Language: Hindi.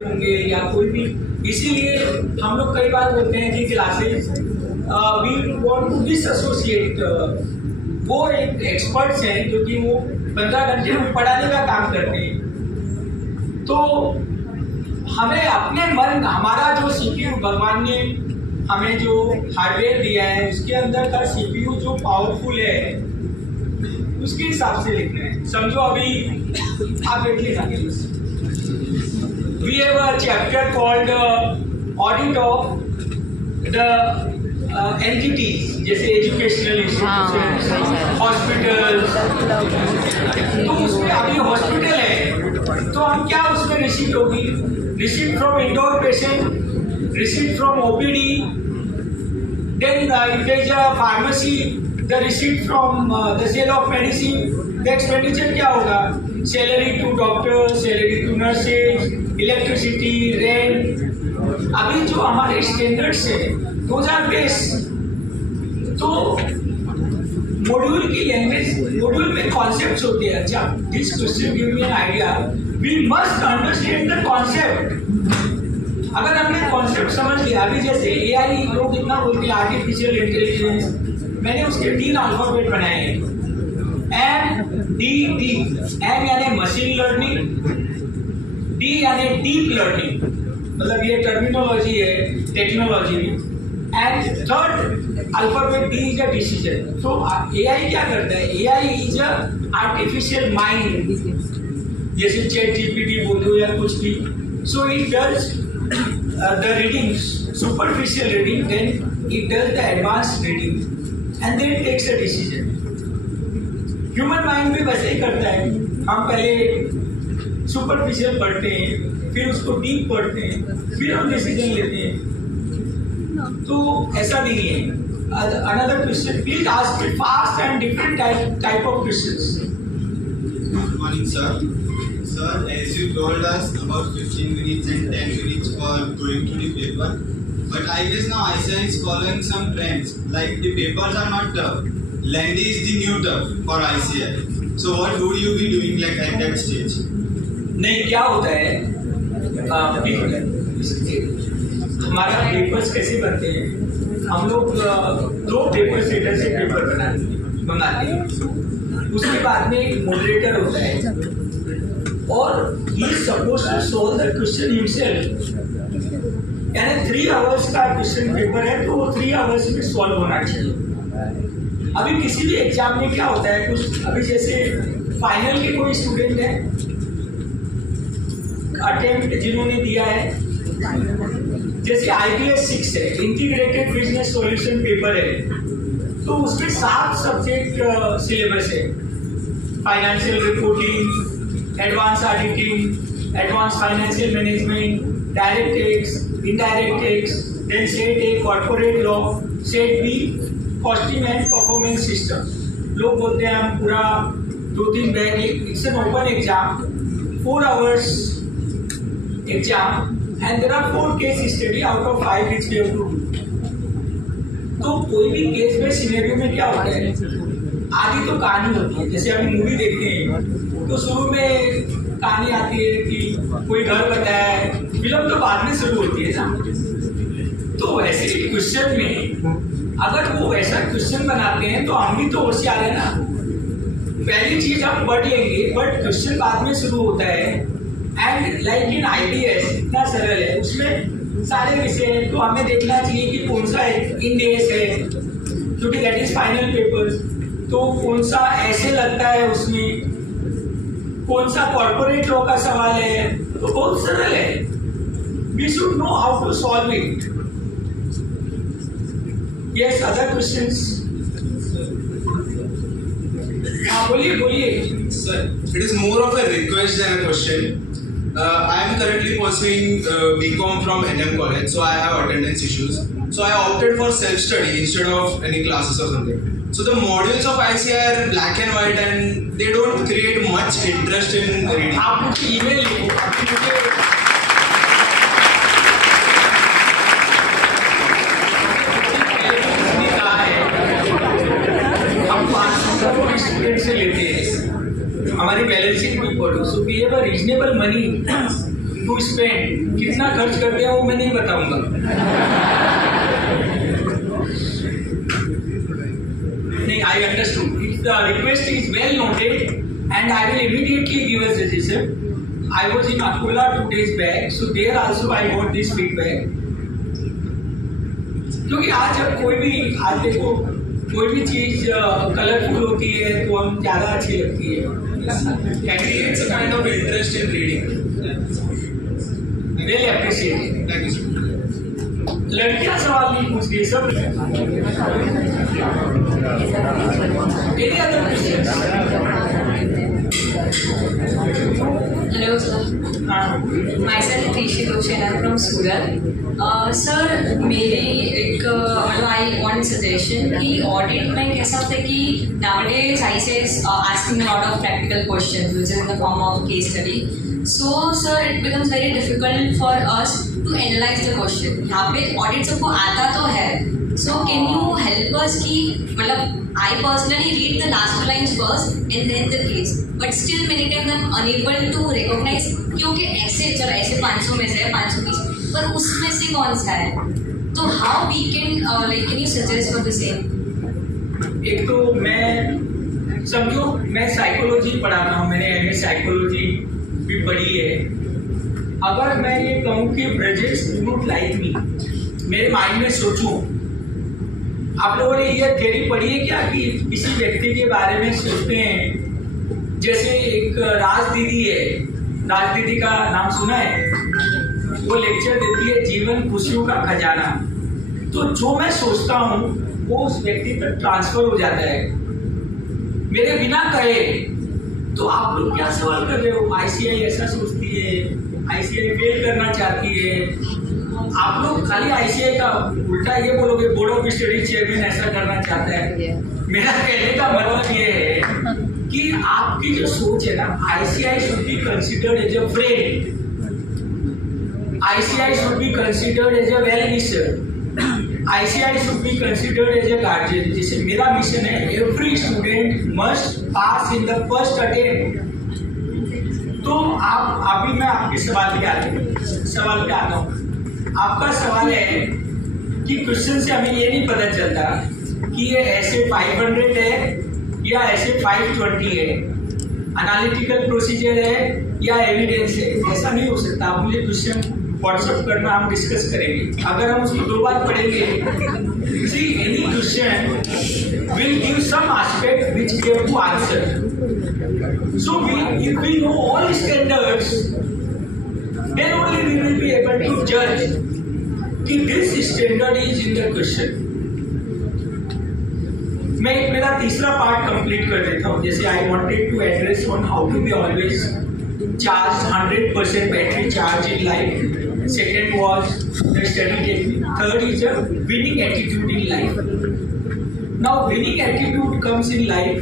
होंगे या कोई भी, इसीलिए हम लोग कई बार बोलते हैं कि classes we want to disassociate. वो एक एक्सपर्ट्स हैं जो कि वो 15 घंटे में पढ़ाने का काम करते हैं। तो हमें अपने मन, हमारा जो सीपीयू भगवान ने हमें जो हार्डवेयर दिया है उसके अंदर का सीपीयू जो पावरफुल है उसके हिसाब से लिखना है। समझो अभी आप बैठिए, we have a chapter called audit of the entities, जैसे एजुकेशनल इंस्टीट्यूशन, हॉस्पिटल्स। तो उसमें अभी हॉस्पिटल है तो हम क्या उसमें रिसीप्ट होगी, receipt from indoor patient, receipt from OPD, then it is a pharmacy, the receipt from the sale of medicine, the expenditure क्या होगा, salary to doctor, salary to nurses, electricity, rent. अभी जो हमारे स्टैंडर्ड्स है 2020, तो मॉड्यूल की लैंग्वेज, मॉड्यूल में कॉन्सेप्ट्स होते हैं। अच्छा, this question give me an idea, we must understand the concept. अगर हमने कॉन्सेप्ट समझ लिया, अभी जैसे एआई लोग इतना बोलते हैं, आर्टिफिशियल इंटेलिजेंस, मैंने उसके 3 अल्फाबेट बनाए हैं, MDD। M यानी मशीन लर्निंग, D यानी डीप लर्निंग, मतलब ये टर्मिनोलॉजी है टेक्नोलॉजी में, and third alphabet D is a decision. तो AI क्या करता है, AI is a artificial mind, जैसे चैट जीपीटी बोल दो या कुछ भी। So it does the reading, superficial reading, then it does the advanced reading and then takes a decision. Human mind भी वैसे ही करता है, हम पहले सुपरफिशियल पढ़ते हैं, फिर उसको डीप पढ़ते हैं, फिर हम डिसीजन लेते हैं। तो ऐसा नहीं है। Another question, please ask it fast and different type of questions. Good morning, sir. Sir, as you told us about 15 minutes and 10 minutes for going to the paper, but I guess now ICAR is following some trends. Like the papers are not tough. Lengthy is the new tough for ICAR. So what would you be doing like at that stage? नहीं, क्या होता है, हमारा पेपर्स कैसे बनते हैं, हम लोग 2 पेपर सेटर से पेपर बनाते हैं। उसके बाद में एक मॉडरेटर होता है और he is supposed to solve the question himself. यानी 3 आवर्स का क्वेश्चन पेपर है तो वो 3 आवर्स में सॉल्व होना चाहिए। अभी किसी भी एग्जाम में क्या होता है, कुछ अभी जैसे फाइनल के कोई स्टूडेंट है, अटेम्प्ट जिन्होंने दिया है, जैसे IBS 6 है, इंटीग्रेटेड बिजनेस सॉल्यूशन पेपर है, तो उसमें 7 सब्जेक्ट सिलेबस है, financial reporting, advance auditing, advance financial management, direct tax, indirect tax, then set A corporate law, set B costing and performance system. लोग बोलते हैं हम पूरा 2-3 bag, it's an open exam, 4 hours exam and there are 4 case study out of 5 which we have to do। तो कोई भी केस बेस्ड सिनेरियो में क्या होता है, आधी तो कहानी होती है। जैसे अभी मूवी देखते हैं तो शुरू में कहानी आती है कि कोई घर बनता है, फिल्म तो बाद में शुरू होती है ना। तो वैसे क्वेश्चन में अगर वो वैसा क्वेश्चन बनाते हैं तो हम भी तो होशियार है ना, पहली चीज हम पढ़ लेंगे बट क्वेश्चन बाद में शुरू होता है। एंड लाइक इन IBS इतना सरल है, उसमें सारे विषय हैं, तो हमें देखना चाहिए कि कौन सा इंडेस है, क्योंकि दैट इज फाइनल पेपर, तो कौन सा ऐसे लगता है, उसमें कौन सा कॉर्पोरेट लॉ का सवाल है, तो बहुत सरल है। We should know how to solve it. Yes, other questions? हाँ, बोलिए। Sir, it is more of a request than a question. I am currently pursuing BCom from NM College, so I have attendance issues. So I opted for self-study instead of any classes or something. So the modules of ICAR are black and white and they don't create much interest in reading. आप मुझे ईमेल लिखो, हम स्टूडेंट से लेते हैं, हमारी बैलेंसिंग भी पढ़ो, so we have a reasonable money to spend कितना खर्च करते हैं वो मैं नहीं बताऊंगा। नहीं, I understood. If the request is well noted, and I will immediately give a suggestion. I was in Akola 2 days back, so there also I got this feedback. क्योंकि आज जब आज देखो कोई भी चीज कलरफुल होती है तो हम ज्यादा अच्छी लगती है। Creates a kind of interest in reading. Really appreciate it. Thank you, sir. लड़कियां सवाल नहीं पूछती है सब। Any other questions? Hello, sir. Myself Krishi Doshi and I'm from Surat. Sir, मेरी एक I want suggestion कि audit में कैसा होता है कि nowadays ICAI is asking a lot of practical questions which is in the form of case study. So, sir, it becomes very difficult for us to analyze the question. यहाँ पे audit सबको आता तो है. So, can you help us कि मतलब I personally read the last two lines first and then the case, but still many times I'm unable to recognize क्योंकि ऐसे चलो ऐसे 500 में से है 520 पर उसमें से कौन सा है, तो how we can like can you suggest for the same? एक तो मैं समझो मैं साइकोलॉजी पढ़ाता हूँ, मैंने एमए साइकोलॉजी भी पढ़ी है। अगर मैं ये कहूँ कि Brajesh do not like me, मेरे माइंड में सोचूं, आप लोगों ने ये थ्योरी पढ़ी है क्या कि किसी व्यक्ति के बारे में सोचते हैं, जैसे एक राज दीदी है, राज दीदी का नाम सुना है, वो लेक्चर देती है जीवन खुशियों का खजाना। तो जो मैं सोचता हूँ वो उस व्यक्ति पर ट्रांसफर हो जाता है मेरे बिना कहे। तो आप लोग क्या सवाल कर रहे हो? आईसीआई ऐसा सोचती है, आईसीआई फेल करना चाहती है। आप लोग खाली आईसीआई का उल्टा ये बोलोगे बोर्ड ऑफ स्टडी चेयरमैन ऐसा करना चाहता है। मेरा कहने का मतलब ये है कि आपकी जो सोच है ना, ICI should be considered as a friend, ICI should be considered as a well wisher, ICI should be considered as a guardian. जैसे मेरा मिशन है every student must pass in the first attempt. तो आप अभी मैं आपके सवाल पे आता हूँ। आपका सवाल है कि क्वेश्चन से हमें ये नहीं पता चलता कि ये ऐसे 500 है या ऐसे 520 है, एनालिटिकल प्रोसीजर है या एविडेंस है। ऐसा नहीं हो सकता। आप मुझे क्वेश्चन व्हाट्सएप करना, हम डिस्कस करेंगे। अगर हम उसको 2 बार पढ़ेंगे, see any question will give some aspect which we have to answer. So if we know all standards, then only we will be able to judge कि this standard is in the question. मैं मेरा तीसरा पार्ट कंप्लीट कर देता हूँ। जैसे I wanted to address on how to be always charge 100% battery charge in life. Second was the study technique. Third is a winning attitude in life. Now winning attitude comes in life